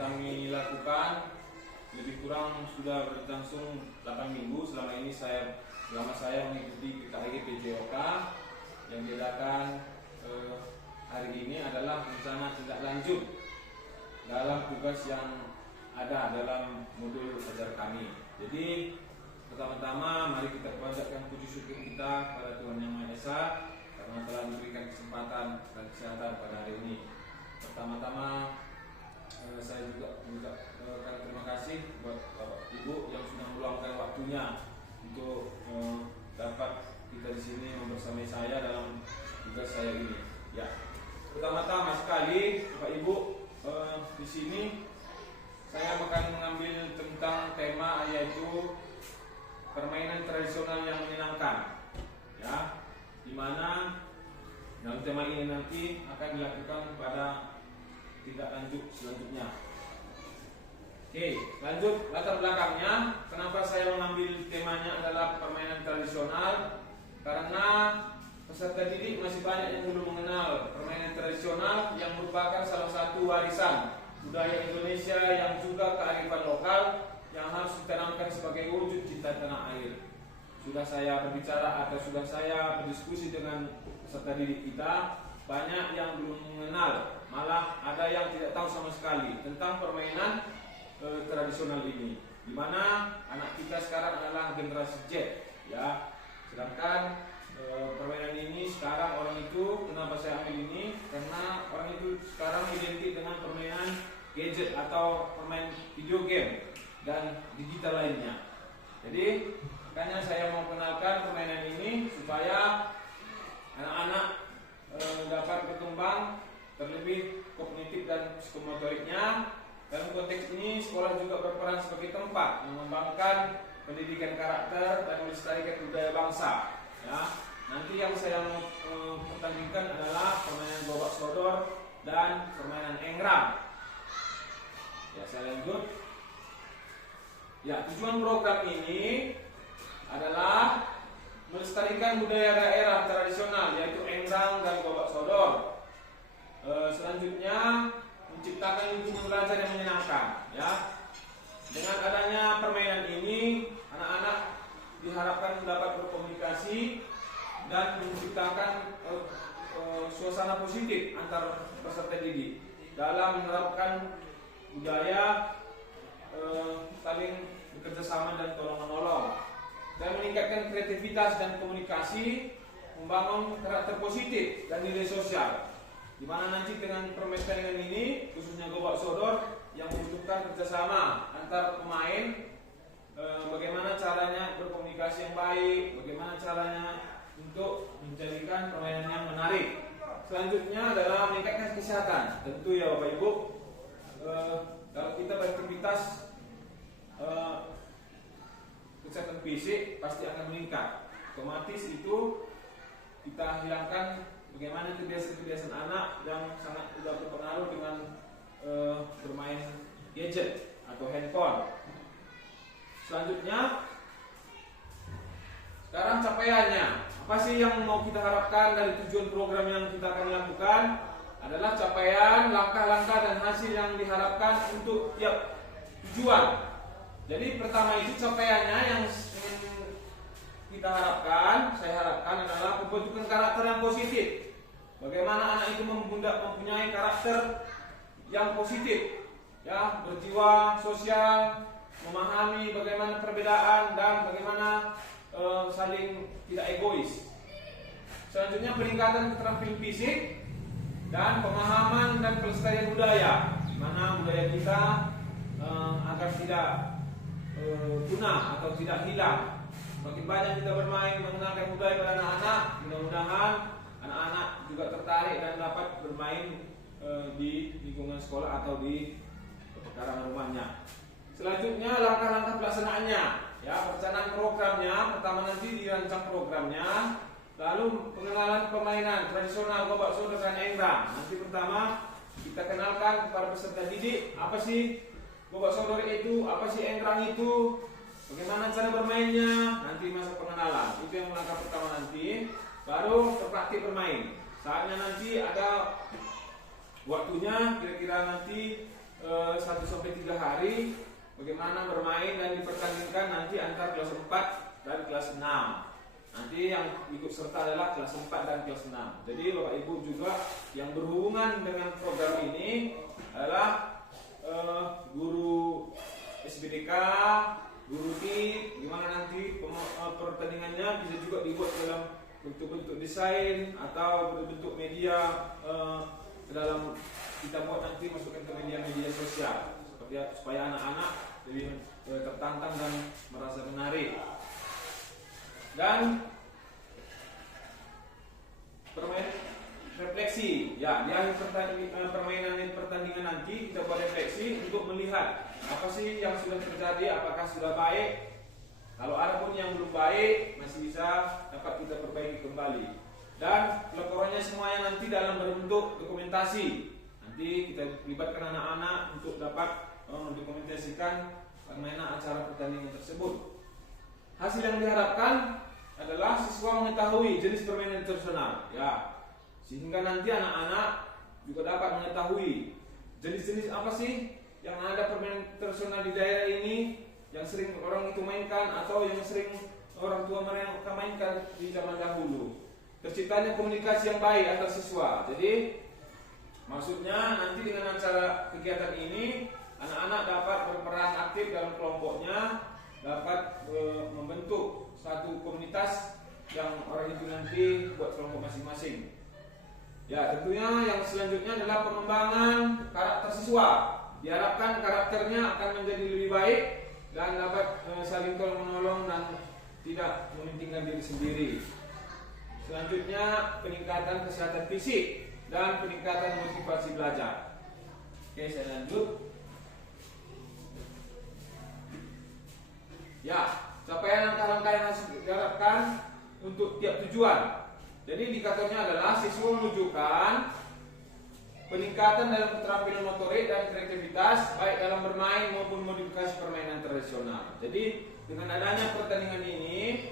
kami lakukan lebih kurang sudah berlangsung 8 minggu. Selama saya mengikuti PKG PJOK yang diadakan hari ini adalah rencana tindak lanjut dalam tugas yang ada dalam modul ajar kami. Jadi pertama-tama mari kita panjatkan puji syukur kita kepada Tuhan Yang Maha Esa karena telah diberikan kesempatan dan kesehatan pada hari ini. Pertama-tama saya juga mengucapkan terima kasih buat Bapak Ibu yang sudah meluangkan waktunya untuk dapat kita di sini membersamai saya dalam tugas saya ini. Ya, pertama-tama sekali Bapak Ibu di sini saya akan mengambil tentang tema yaitu permainan tradisional yang menyenangkan. Ya, di mana dalam tema ini nanti akan dilakukan pada tindak lanjut selanjutnya. Oke, lanjut latar belakangnya. Kenapa saya mengambil temanya adalah permainan tradisional? Karena peserta didik masih banyak yang belum mengenal permainan tradisional yang merupakan salah satu warisan budaya Indonesia yang juga kearifan lokal yang harus ditanamkan sebagai wujud cinta tanah air. Sudah saya berbicara atau sudah saya berdiskusi dengan peserta didik kita, banyak yang belum mengenal, malah ada yang tidak tahu sama sekali tentang permainan tradisional ini. Di mana anak kita sekarang adalah generasi Z, ya. Sedangkan permainan ini sekarang orang itu, kenapa saya ambil ini? Karena orang itu sekarang identik dengan permainan gadget atau permain video game dan digital lainnya. Jadi makanya saya mau kenalkan permainan ini supaya anak-anak dapat berkembang terlebih kognitif dan psikomotoriknya. Dalam konteks ini sekolah juga berperan sebagai tempat mengembangkan pendidikan karakter dan melestarikan budaya bangsa. Ya, nanti yang saya mau pertandingkan adalah permainan gobak sodor dan permainan engrang. Ya, saya lanjut. Ya, tujuan program ini adalah melestarikan budaya daerah tradisional yaitu engrang dan gobak sodor. Selanjutnya menciptakan lingkungan belajar yang menyenangkan. Ya, dengan adanya permainan ini anak-anak diharapkan dapat berkomunikasi dan menciptakan suasana positif antar peserta didik dalam menerapkan budaya saling bekerja sama dan tolong-menolong dan meningkatkan kreativitas dan komunikasi, membangun karakter positif dan nilai sosial. Di mana nanti dengan permainan ini, khususnya gobak sodor yang membutuhkan kerjasama antar pemain, bagaimana caranya berkomunikasi yang baik, bagaimana caranya untuk menjadikan permainan yang menarik. Selanjutnya adalah meningkatkan kesehatan. Tentu ya Bapak Ibu, kalau kita beraktivitas kesehatan fisik pasti akan meningkat. Otomatis itu kita hilangkan bagaimana kebiasaan-kebiasaan anak yang sangat tidak berpengaruh dengan bermain gadget atau handphone. Selanjutnya, sekarang capaiannya. Apa sih yang mau kita harapkan dari tujuan program yang kita akan lakukan? Adalah capaian, langkah-langkah dan hasil yang diharapkan untuk tiap tujuan. Jadi pertama itu capaiannya yang kita harapkan, saya harapkan adalah pembentukan karakter yang positif. Bagaimana anak itu mempunyai karakter yang positif, ya, berjiwa sosial, memahami bagaimana perbedaan dan bagaimana saling tidak egois. Selanjutnya peningkatan keterampilan fisik dan pemahaman dan pelestarian budaya, di mana budaya kita agar tidak punah atau tidak hilang. Semakin banyak kita bermain mengenalkan budaya pada anak-anak, mudah-mudahan anak-anak juga tertarik dan dapat bermain di lingkungan sekolah atau di pekarangan rumahnya. Selanjutnya langkah-langkah pelaksanaannya, ya, perencanaan programnya. Pertama nanti dirancang programnya, lalu pengenalan permainan tradisional gobak sodor dan engrang. Nanti pertama kita kenalkan kepada peserta didik apa sih gobak sodor itu, apa sih engrang itu, bagaimana cara bermainnya. Nanti masa pengenalan itu yang langkah pertama nanti. Baru berpraktik bermain. Saatnya nanti ada waktunya, kira-kira nanti 1 sampai 3 hari bagaimana bermain dan dipertandingkan nanti antar kelas 4 dan kelas 6. Nanti yang ikut serta adalah kelas 4 dan kelas 6. Jadi Bapak Ibu juga yang berhubungan dengan program ini adalah guru SBDK, guru TIP, gimana nanti pertandingannya bisa juga dibuat dalam bentuk-bentuk desain atau bentuk media ke dalam kita buat nanti masukkan ke media-media sosial supaya anak-anak lebih tertantang dan merasa menarik. Dan refleksi, ya di akhir pertandingan nanti kita buat refleksi untuk melihat apa sih yang sudah terjadi, apakah sudah baik. Kalau ada pun yang belum baik masih bisa dapat kita perbaiki kembali. Dan laporannya semuanya nanti dalam berbentuk dokumentasi. Nanti kita libatkan anak-anak untuk dapat mendokumentasikan bagaimana acara pertandingan tersebut. Hasil yang diharapkan adalah siswa mengetahui jenis permainan tradisional, ya, sehingga nanti anak-anak juga dapat mengetahui jenis-jenis apa sih yang ada permainan tradisional di daerah ini yang sering orang itu mainkan atau yang sering orang tua mereka mainkan di zaman dahulu. Terciptanya komunikasi yang baik antar siswa. Jadi maksudnya nanti dengan acara kegiatan ini anak-anak dapat berperan aktif dalam kelompoknya, dapat membentuk satu komunitas yang orang itu nanti buat kelompok masing-masing. Ya, tentunya yang selanjutnya adalah pengembangan karakter siswa. Diharapkan karakternya akan menjadi lebih baik dan dapat saling tolong menolong dan tidak mementingkan diri sendiri. Selanjutnya peningkatan kesehatan fisik dan peningkatan motivasi belajar. Oke, saya lanjut. Ya, capaian langkah-langkah yang harus diharapkan untuk tiap tujuan. Jadi indikatornya adalah siswa menunjukkan peningkatan dalam keterampilan motorik dan kreativitas baik dalam bermain maupun modifikasi permainan tradisional. Jadi dengan adanya pertandingan ini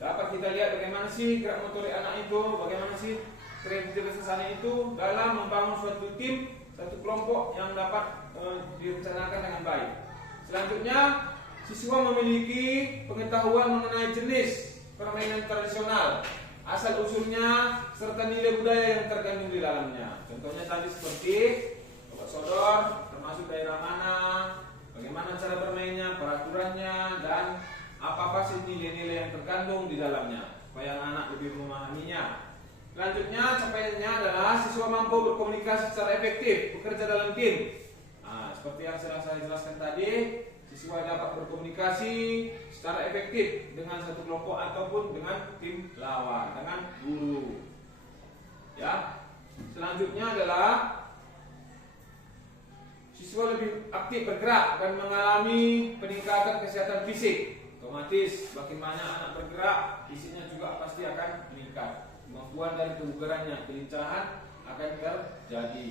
dapat kita lihat bagaimana sih gerak motorik anak itu, bagaimana sih kreativitas anak itu dalam membangun suatu tim, satu kelompok yang dapat direncanakan dengan baik. Selanjutnya, siswa memiliki pengetahuan mengenai jenis permainan tradisional, asal usulnya serta nilai budaya yang terkandung di dalamnya. Contohnya tadi seperti obat sodor, termasuk daerah mana, bagaimana cara bermainnya, peraturannya, dan apa sih nilai-nilai yang terkandung di dalamnya, supaya anak-anak lebih memahaminya. Selanjutnya, capaiannya adalah siswa mampu berkomunikasi secara efektif, bekerja dalam tim. Nah, seperti yang saya jelaskan tadi, siswa dapat berkomunikasi secara efektif dengan satu kelompok ataupun dengan tim lawan, dengan guru. Ya. Selanjutnya adalah siswa lebih aktif bergerak dan mengalami peningkatan kesehatan fisik. Otomatis makin banyak anak bergerak, fisiknya juga pasti akan meningkat. Kemampuan dari kebugarannya, kelincahan akan terjadi.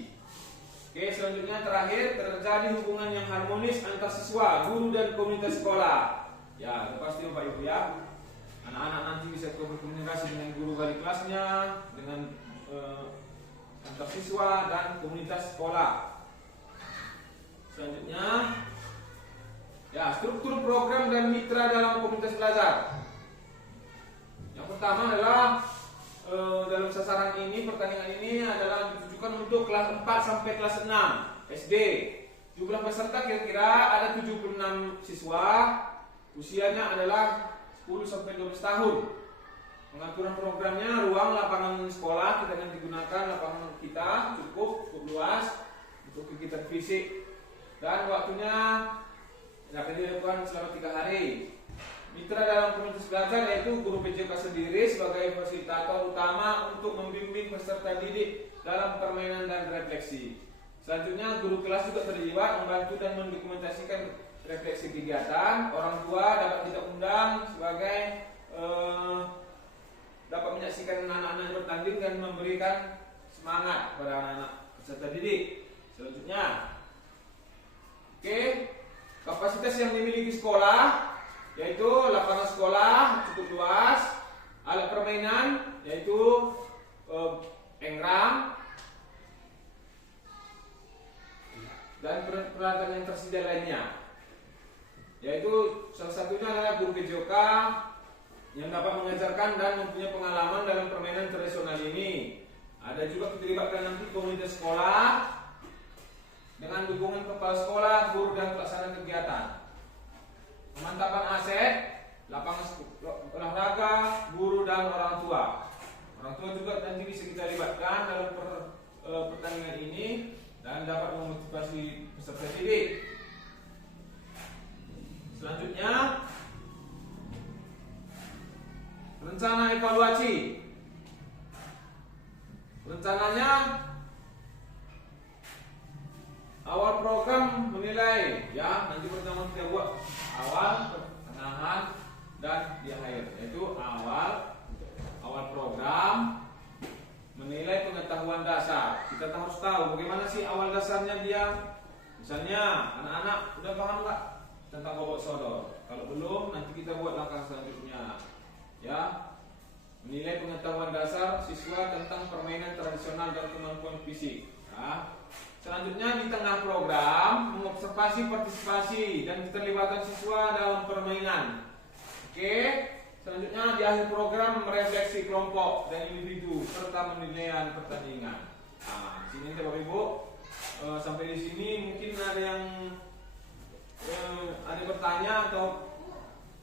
Oke, selanjutnya terakhir terjadi hubungan yang harmonis antar siswa, guru dan komunitas sekolah. Ya, itu pasti Bapak Ibu ya. Anak-anak nanti bisa berkomunikasi dengan guru wali kelasnya, dengan antar siswa dan komunitas sekolah. Selanjutnya, ya, struktur program dan mitra dalam komunitas belajar. Yang pertama adalah dalam sasaran ini, pertandingan ini adalah ditujukan untuk kelas 4 sampai kelas 6 SD. Jumlah peserta kira-kira ada 76 siswa. Usianya adalah 10 sampai 12 tahun. Pengaturan programnya, ruang lapangan sekolah kita yang digunakan, lapangan kita cukup luas untuk kegiatan fisik, dan waktunya dapat dilakukan selama 3 hari. Mitra dalam komunitas belajar yaitu guru PJK sendiri sebagai fasilitator utama untuk membimbing peserta didik dalam permainan dan refleksi. Selanjutnya guru kelas juga terlibat membantu dan mendokumentasikan refleksi kegiatan. Orang tua dapat kita undang sebagai dapat menyaksikan anak-anak bertanding dan memberikan semangat kepada anak-anak peserta didik. Selanjutnya, oke, kapasitas yang dimiliki sekolah yaitu lapangan sekolah cukup luas, alat permainan yaitu engrang, dan peralatan yang tersedia lainnya. Yaitu salah satunya adalah guru PJOK yang dapat mengajarkan dan mempunyai pengalaman dalam permainan tradisional ini. Ada juga keterlibatan nanti komunitas sekolah dengan dukungan kepala sekolah, guru dan pelaksana kegiatan. Pemantapan aset, lapangan olahraga, guru dan orang tua. Orang tua juga nanti bisa kita libatkan dalam pertandingan ini dan dapat memotivasi peserta didik. Selanjutnya, rencana evaluasi. Rencananya awal program menilai, ya nanti pertama kita buat awal, pertengahan, dan di akhir. Yaitu awal program menilai pengetahuan dasar. Kita harus tahu bagaimana sih awal dasarnya dia. Misalnya anak-anak udah paham nggak tentang bobot sodor? Kalau belum, nanti kita buat langkah selanjutnya. Ya, menilai pengetahuan dasar siswa tentang permainan tradisional dan kemampuan fisik. Ya. Selanjutnya di tengah program mengobservasi partisipasi dan keterlibatan siswa dalam permainan. Oke, selanjutnya di akhir program merefleksi kelompok dan individu serta penilaian pertandingan. Nah, sini Bapak Ibu, sampai di sini mungkin ada yang ada bertanya atau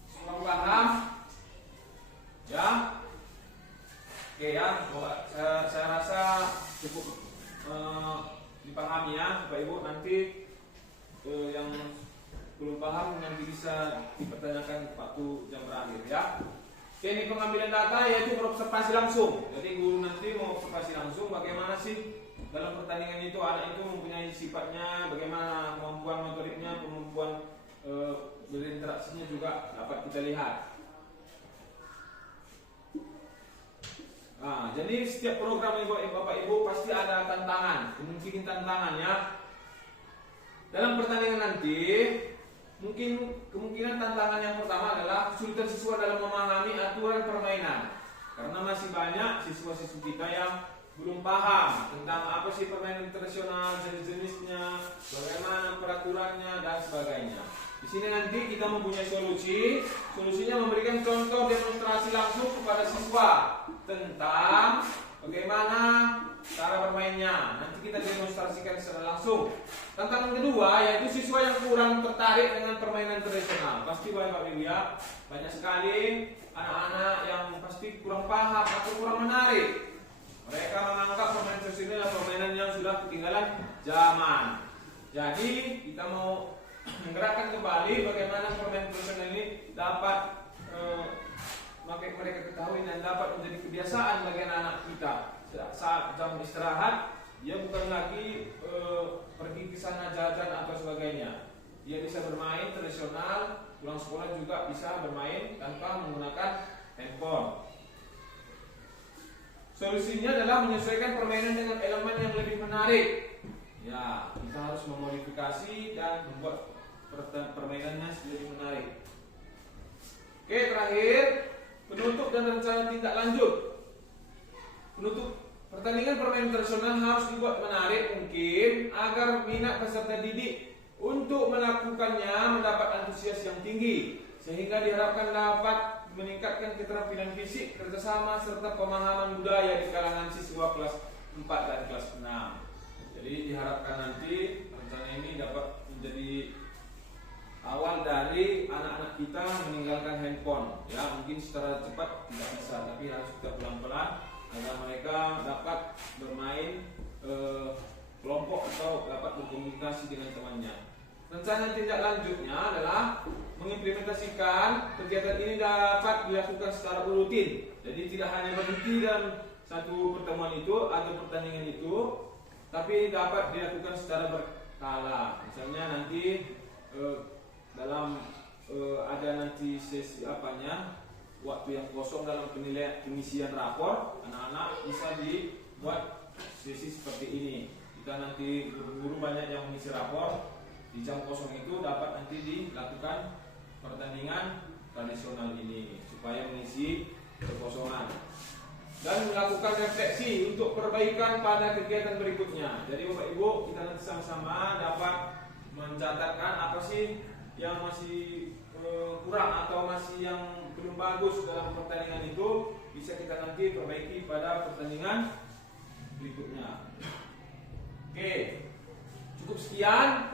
kurang paham, ya? Oke ya, saya rasa cukup dipahami ya, Bapak Ibu. Nanti yang belum paham nanti bisa dipertanyakan waktu jam berakhir ya. Oke, ini pengambilan data yaitu berobservasi langsung. Jadi guru nanti mau observasi langsung bagaimana sih dalam pertandingan itu anak itu mempunyai sifatnya, bagaimana kemampuan motoriknya, kemampuan berinteraksinya juga dapat kita lihat. Nah, jadi setiap program Bapak Ibu pasti ada tantangan, kemungkinan tantangan ya. Dalam pertandingan nanti, kemungkinan tantangan yang pertama adalah kesulitan siswa dalam memahami aturan permainan. Karena masih banyak siswa-siswa kita yang belum paham tentang apa sih permainan tradisional, jenis-jenisnya, bagaimana peraturannya dan sebagainya. Di sini nanti kita mempunyai solusinya memberikan contoh demonstrasi langsung kepada siswa tentang bagaimana cara bermainnya. Nanti kita demonstrasikan secara langsung. Tantangan kedua yaitu siswa yang kurang tertarik dengan permainan tradisional. Pasti Bapak Ibu ya, banyak sekali anak-anak yang pasti kurang paham atau kurang menarik. Mereka menganggap permainan tradisional adalah permainan yang sudah ketinggalan zaman. Jadi kita mau menggerakkan kembali bagaimana permainan tradisional ini dapat mereka ketahui dan dapat menjadi kebiasaan bagi anak-anak kita. Saat jam istirahat, dia bukan lagi pergi ke sana jajan atau sebagainya. Dia bisa bermain tradisional, pulang sekolah juga bisa bermain tanpa menggunakan handphone. Solusinya adalah menyesuaikan permainan dengan elemen yang lebih menarik. Ya, kita harus memodifikasi dan membuat permainannya lebih menarik. Oke, terakhir penutup dan rencana tindak lanjut. Penutup pertandingan permainan tradisional harus dibuat menarik mungkin agar minat peserta didik untuk melakukannya mendapat antusias yang tinggi, sehingga diharapkan dapat meningkatkan keterampilan fisik, kerjasama serta pemahaman budaya di kalangan siswa kelas 4 dan kelas 6. Jadi diharapkan nanti rencana ini dapat menjadi awal dari anak-anak kita meninggalkan handphone. Ya, mungkin secara cepat tidak bisa, tapi harus kita pelan-pelan agar mereka dapat bermain kelompok atau dapat berkomunikasi dengan temannya. Rencana tindak lanjutnya adalah mengimplementasikan kegiatan ini dapat dilakukan secara rutin. Jadi tidak hanya berhenti dan satu pertemuan itu atau pertandingan itu, tapi dapat dilakukan secara berkala. Misalnya nanti dalam ada nanti sesi waktu yang kosong dalam penilaian pengisian rapor, anak-anak bisa dibuat sesi seperti ini. Kita nanti guru banyak yang mengisi rapor. Di jam kosong itu dapat nanti dilakukan pertandingan tradisional ini supaya mengisi kekosongan. dan melakukan refleksi untuk perbaikan pada kegiatan berikutnya. Jadi Bapak Ibu, kita nanti sama-sama dapat mencatatkan apa sih yang masih kurang atau masih yang belum bagus dalam pertandingan itu, bisa kita nanti perbaiki pada pertandingan berikutnya. Oke, cukup sekian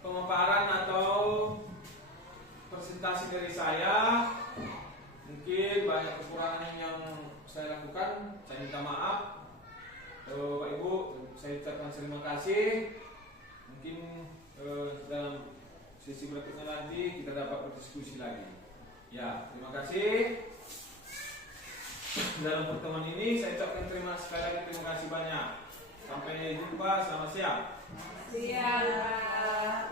pemaparan atau presentasi dari saya. Mungkin banyak kekurangan yang saya lakukan, saya minta maaf. Bapak Ibu, saya ucapkan terima kasih. Mungkin dalam sesi berikutnya nanti kita dapat berdiskusi lagi. Ya, terima kasih. Dalam pertemuan ini saya ucapkan terima kasih banyak. Sampai jumpa, selamat siang. Siang.